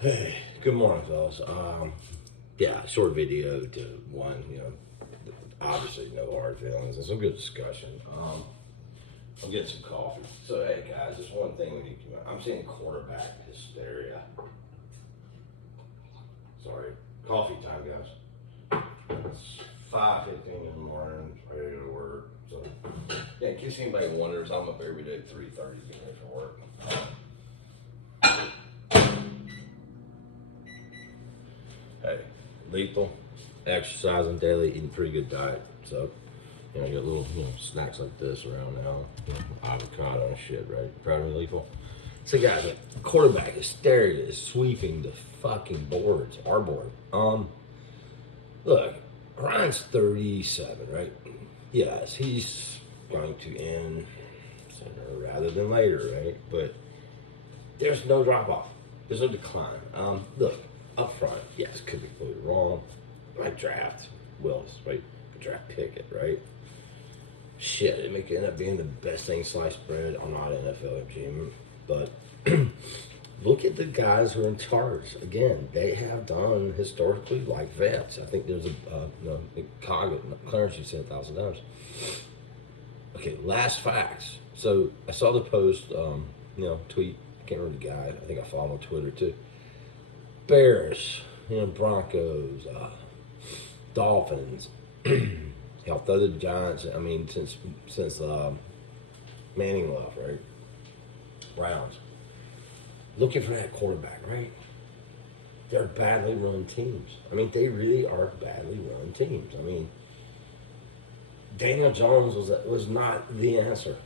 Hey, good morning, fellas. Yeah, short video to one, obviously no hard feelings and some good discussion. I'm getting some coffee. So, hey, guys, just one thing we need to, I'm seeing quarterback hysteria. Sorry, coffee time, guys. It's 5:15 in the morning, ready to work. So, yeah, in case anybody wonders, I'm up every day at 3:30 getting ready for work. Hey, lethal, exercising daily, eating pretty good diet. So, you get little, snacks like this around now, avocado and shit, right? Proud of me, lethal. So, guys, quarterback hysteria is sweeping the fucking boards, our board. Look, Ryan's 37, right? Yes, he's going to end sooner rather than later, right? But there's no drop off. There's no decline. Look, up front, yes, could be completely wrong. Might draft Willis, right? Could draft Pickett, right? Shit, it may end up being the best thing sliced bread. I'm not an NFL GM, but look at the guys who are in charge. Again, they have done historically like vets. I think there's Clarence, you said 1,000 times. Okay, last facts. So I saw the post, tweet. I can't remember the guy. I think I follow him on Twitter too. Bears, Broncos, Dolphins. Hell, throw the Giants. I mean, since Manning left, right? Browns. Looking for that quarterback, right? They're badly run teams. I mean, they really are badly run teams. I mean, Daniel Jones was not the answer.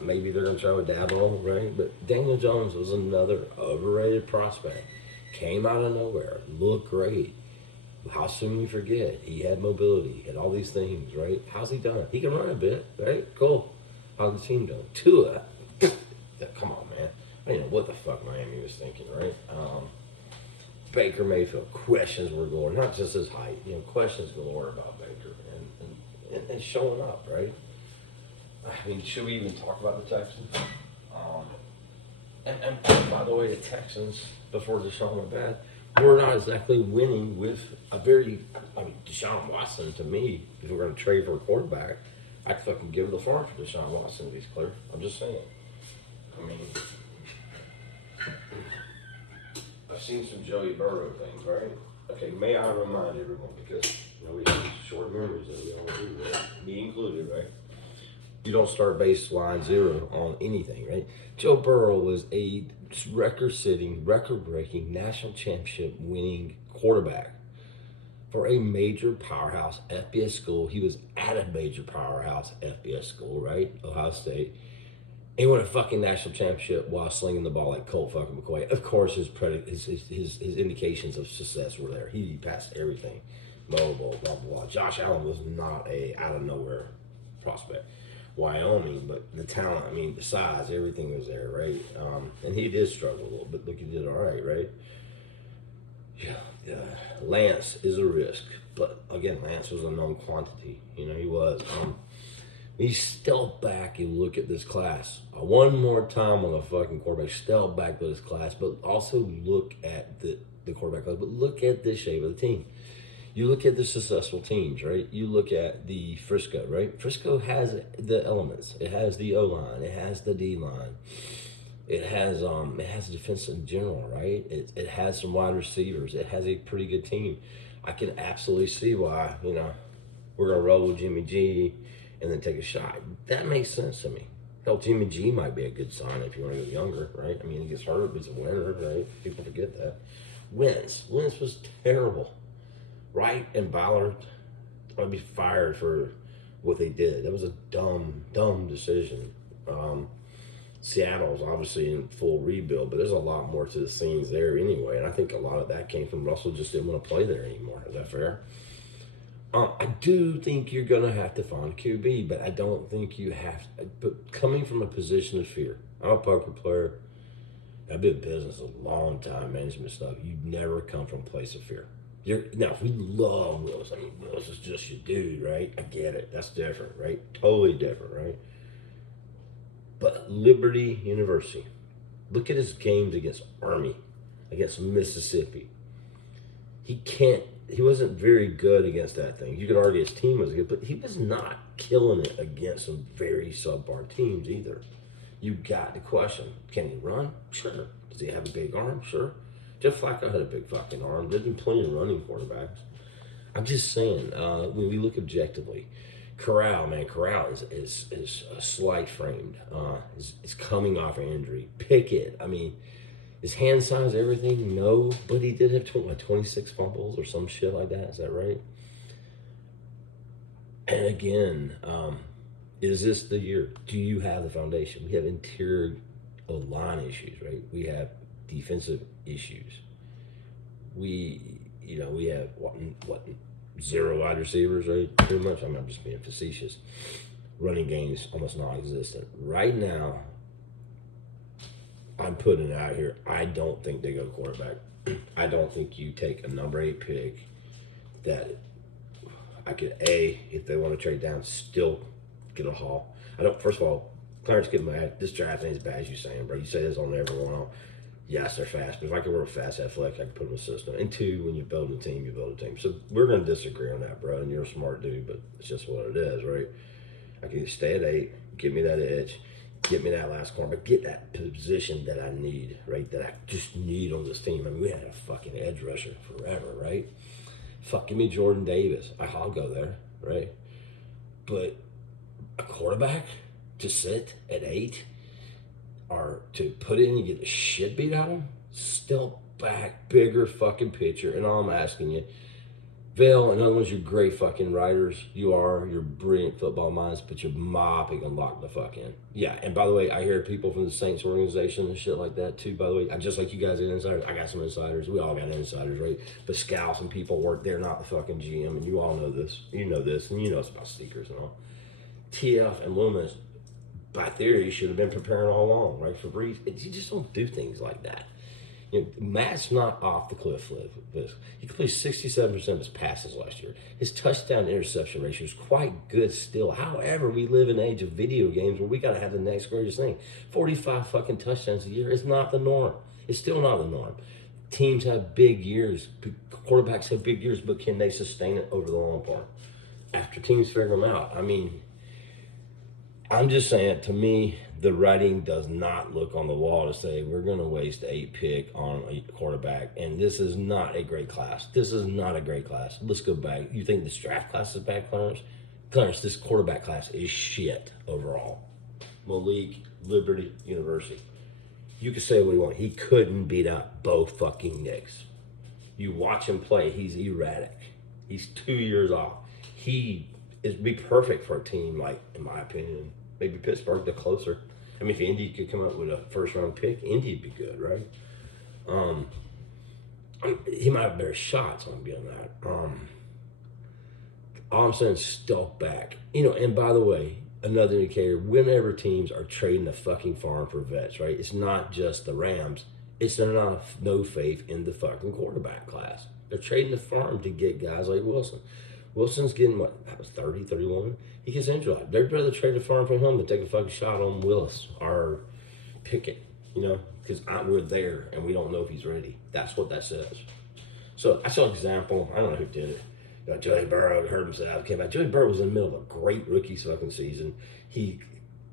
Maybe they're going to try with Dabo, right? But Daniel Jones was another overrated prospect. Came out of nowhere, looked great. How soon we forget? He had mobility, he had all these things, right? How's he done? He can run a bit, right? Cool. How's the team done? Tua, come on, man. I don't know what the fuck Miami was thinking, right? Baker Mayfield, questions were galore. Not just his height, questions galore about Baker and showing up, right? I mean, should we even talk about the Texans? And by the way, the Texans, before Deshaun went bad, we're not exactly winning with Deshaun Watson, to me, if we're going to trade for a quarterback, I'd fucking give the farm for Deshaun Watson, to be clear. I'm just saying. I mean, I've seen some Joey Burrow things, right? Okay, may I remind everyone, because we have short memories that we all do, right? Me included, right? You don't start baseline zero on anything, right? Joe Burrow was a record-setting, record-breaking, national championship-winning quarterback for a major powerhouse FBS school. He was at a major powerhouse FBS school, right? Ohio State. He won a fucking national championship while slinging the ball like Colt fucking McCoy. Of course, his indications of success were there. He passed everything, mobile, blah blah blah. Josh Allen was not a out of nowhere prospect. Wyoming, but the talent, the size, everything was there, right? And he did struggle a little bit. Look, he did all right, right? Yeah. Lance is a risk, but again, Lance was a known quantity. He was. He stepped back and look at this class one more time on the fucking quarterback. Step back to this class, but also look at the quarterback class. But look at the shape of the team. You look at the successful teams, right? You look at the Frisco, right? Frisco has the elements. It has the O-line. It has the D-line. It has defense in general, right? It has some wide receivers. It has a pretty good team. I can absolutely see why, we're going to roll with Jimmy G and then take a shot. That makes sense to me. Hell, Jimmy G might be a good sign if you want to go younger, right? He gets hurt, but he's a winner, right? People forget that. Wentz was terrible. Wright and Ballard ought to be fired for what they did. That was a dumb decision. Seattle's obviously in full rebuild, but there's a lot more to the scenes there anyway. And I think a lot of that came from Russell just didn't want to play there anymore. Is that fair? I do think you're going to have to find a QB, but I don't think you have to. But coming from a position of fear, I'm a poker player. I've been in business a long time, management stuff. You never come from a place of fear. Now, if we love Willis, Willis is just your dude, right? I get it. That's different, right? Totally different, right? But Liberty University, look at his games against Army, against Mississippi. He wasn't very good against that thing. You could argue his team was good, but he was not killing it against some very subpar teams either. You got to question, can he run? Sure. Does he have a big arm? Sure. Jeff Flacco had a big fucking arm. There's been plenty of running quarterbacks. I'm just saying, when we look objectively, Corral is a slight framed. Is coming off an injury. Pickett, I mean, his hand size, everything, no, but he did have 26 fumbles or some shit like that. Is that right? And again, is this the year? Do you have the foundation? We have interior line issues, right? We have defensive issues. We have what 0 wide receivers, right? Pretty much. I'm not just being facetious. Running game is almost non-existent right now. I'm putting it out here. I don't think they go quarterback. I don't think you take a number 8 pick that I could, if they want to trade down, still get a haul. First of all, Clarence, this draft ain't as bad as you saying, bro. You say this on everyone. Yes, they're fast, but if I could work fast athletic, I could put them in a system. And 2, when you build a team, you build a team. So we're going to disagree on that, bro. And you're a smart dude, but it's just what it is, right? I can stay at 8, give me that edge, get me that last corner, but get that position that I need, right? That I just need on this team. I mean, we had a fucking edge rusher forever, right? Fuck, give me Jordan Davis. I'll go there, right? But a quarterback to sit at 8 or to put in and get the shit beat out of him, still back, bigger fucking picture. And all I'm asking you, Vale and other ones, you're great fucking writers. You're brilliant football minds, but you're mopping and lock the fuck in. Yeah, and by the way, I hear people from the Saints organization and shit like that too, by the way. I just like you guys are insiders. I got some insiders. We all got insiders, right? But scouts and people work there, not the fucking GM, and you all know this. You know this, and you know it's about sneakers and all. TF and Loomis, by theory, should have been preparing all along, right? Fabrice, you just don't do things like that. You know, Matt's not off the cliff with this. He completed 67% of his passes last year. His touchdown interception ratio is quite good still. However, we live in an age of video games where we got to have the next greatest thing. 45 fucking touchdowns a year is not the norm. It's still not the norm. Teams have big years. Quarterbacks have big years, but can they sustain it over the long term? After teams figure them out. I mean, I'm just saying, to me, the writing does not look on the wall to say we're going to waste 8 pick on a quarterback, and this is not a great class. This is not a great class. Let's go back. You think this draft class is bad, Clarence? Clarence, this quarterback class is shit overall. Malik, Liberty University. You can say what you want. He couldn't beat out both fucking Knicks. You watch him play, he's erratic. He's 2 years off. He is be perfect for a team like, in my opinion, maybe Pittsburgh, the closer. I mean, if Indy could come up with a first-round pick, Indy'd be good, right? He might have better shots on being that. All I'm saying is step back. You know, and by the way, another indicator, whenever teams are trading the fucking farm for vets, right? It's not just the Rams. It's they're not no faith in the fucking quarterback class. They're trading the farm to get guys like Wilson. Wilson's getting, what, that was 30, 31? He gets injured. They'd rather trade a farm for him than take a fucking shot on Willis or Pickett, you know, because we're there and we don't know if he's ready. That's what that says. So I saw an example. I don't know who did it. You know, Joey Burrow hurt himself. Came back. Joey Burrow was in the middle of a great rookie fucking season. He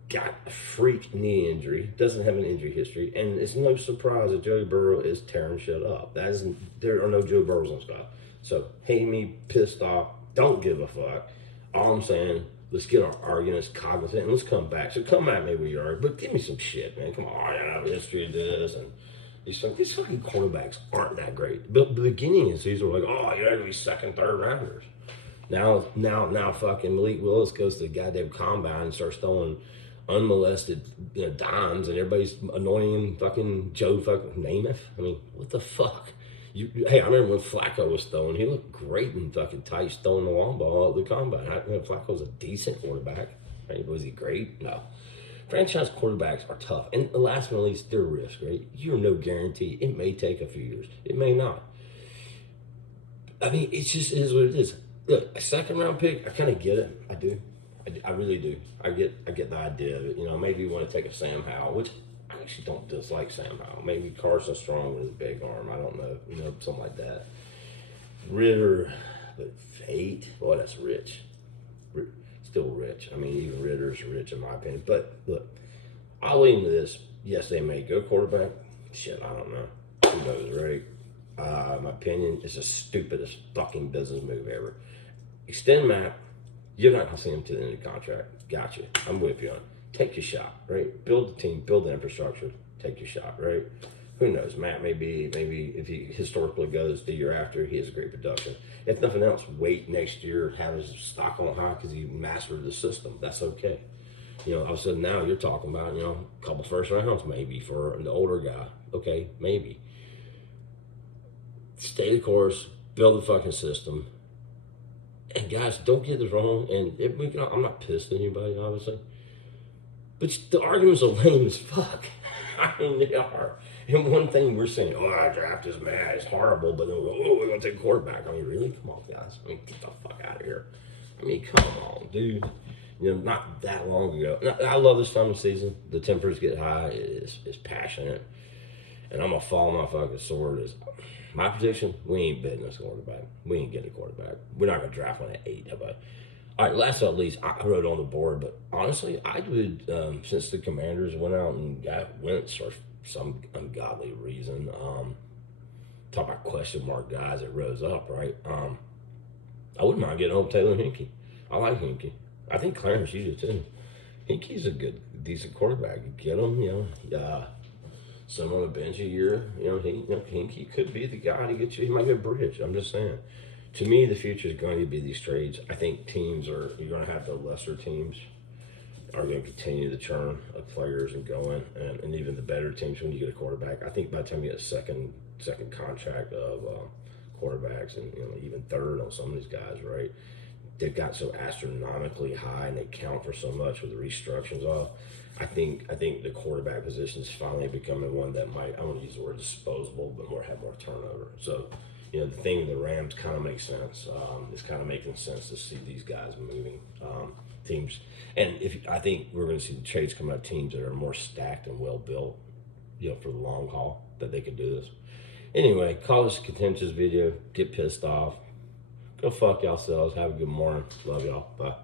got a freak knee injury, doesn't have an injury history, and it's no surprise that Joey Burrow is tearing shit up. There are no Joe Burrows on style. So hate me, pissed off, don't give a fuck. All I'm saying, let's get our arguments cognizant and let's come back. So come at me where you are, but give me some shit, man. Come on, I have a history of this, and these fucking quarterbacks aren't that great. But the beginning of the season, we're like, oh, you're gonna be second, third rounders. Now, fucking Malik Willis goes to the goddamn combine and starts throwing unmolested dimes, and everybody's anointing fucking Joe fucking Namath. I mean, what the fuck? Hey, I remember when Flacco was throwing. He looked great in fucking tights throwing the long ball at the combine. Flacco was a decent quarterback. Right? Was he great? No. Franchise quarterbacks are tough. And last but not least, they're risk, right? You're no guarantee. It may take a few years. It may not. I mean, it just is what it is. Look, a second round pick, I kind of get it. I do. I really do. I get the idea of it. You know, maybe you want to take a Sam Howell, which I actually don't dislike Sam Howell. Maybe Carson Strong with his big arm. I something like that. Ritter, but 8, boy, that's rich. Still rich. I mean, even Ritter's rich in my opinion. But look, I'll lean to this. Yes, they may go quarterback. Shit, I don't know. Who knows, right? My opinion, it's the stupidest fucking business move ever. Extend Matt. You're not going to see him to the end of the contract. Gotcha. I'm with you on it. Take your shot, right? Build the team, build the infrastructure. Take your shot, right? Who knows? Matt maybe if he historically goes the year after, he has a great production. If nothing else, wait next year, have his stock on high because he mastered the system. That's okay. You know, all of a sudden now you're talking about, you know, a couple first rounds maybe for the older guy. Okay, maybe. Stay the course, build the fucking system. And guys, don't get this wrong. And I'm not pissed at anybody, obviously. But the arguments are lame as fuck. I mean, they are. And one thing we're saying, oh, our draft is mad, it's horrible, but then we'll go, oh, we're going to take a quarterback. I mean, really? Come on, guys. I mean, get the fuck out of here. I mean, come on, dude. You know, not that long ago. I love this time of season. The tempers get high. It's passionate. And I'm going to follow my fucking sword. My prediction, we ain't betting this quarterback. We ain't getting a quarterback. We're not going to draft one at 8. How about? All right, last but not least, I wrote on the board, but honestly, I would, since the Commanders went out and got Wentz for some ungodly reason, talk about question mark guys that rose up, right? I wouldn't mind getting old Taylor Hinkie. I like Hinkie. I think Clarence, you do too. Hinkie's a good, decent quarterback. You get him, you know, some on the bench a year, Hinkie could be the guy to get you. He might be a bridge. I'm just saying. To me, the future is going to be these trades. I think you're going to have the lesser teams are going to continue the churn of players and going, and even the better teams when you get a quarterback. I think by the time you get a second contract of quarterbacks and even third on some of these guys, right? They've got so astronomically high and they count for so much with the restructures off. I think the quarterback position is finally becoming one that might, I don't want to use the word disposable, but have more turnover. So, the thing with the Rams kind of makes sense. It's kind of making sense to see these guys moving teams. And I think we're going to see the trades come out of teams that are more stacked and well built, for the long haul, that they could do this. Anyway, call this a contentious video. Get pissed off. Go fuck yourselves. Have a good morning. Love y'all. Bye.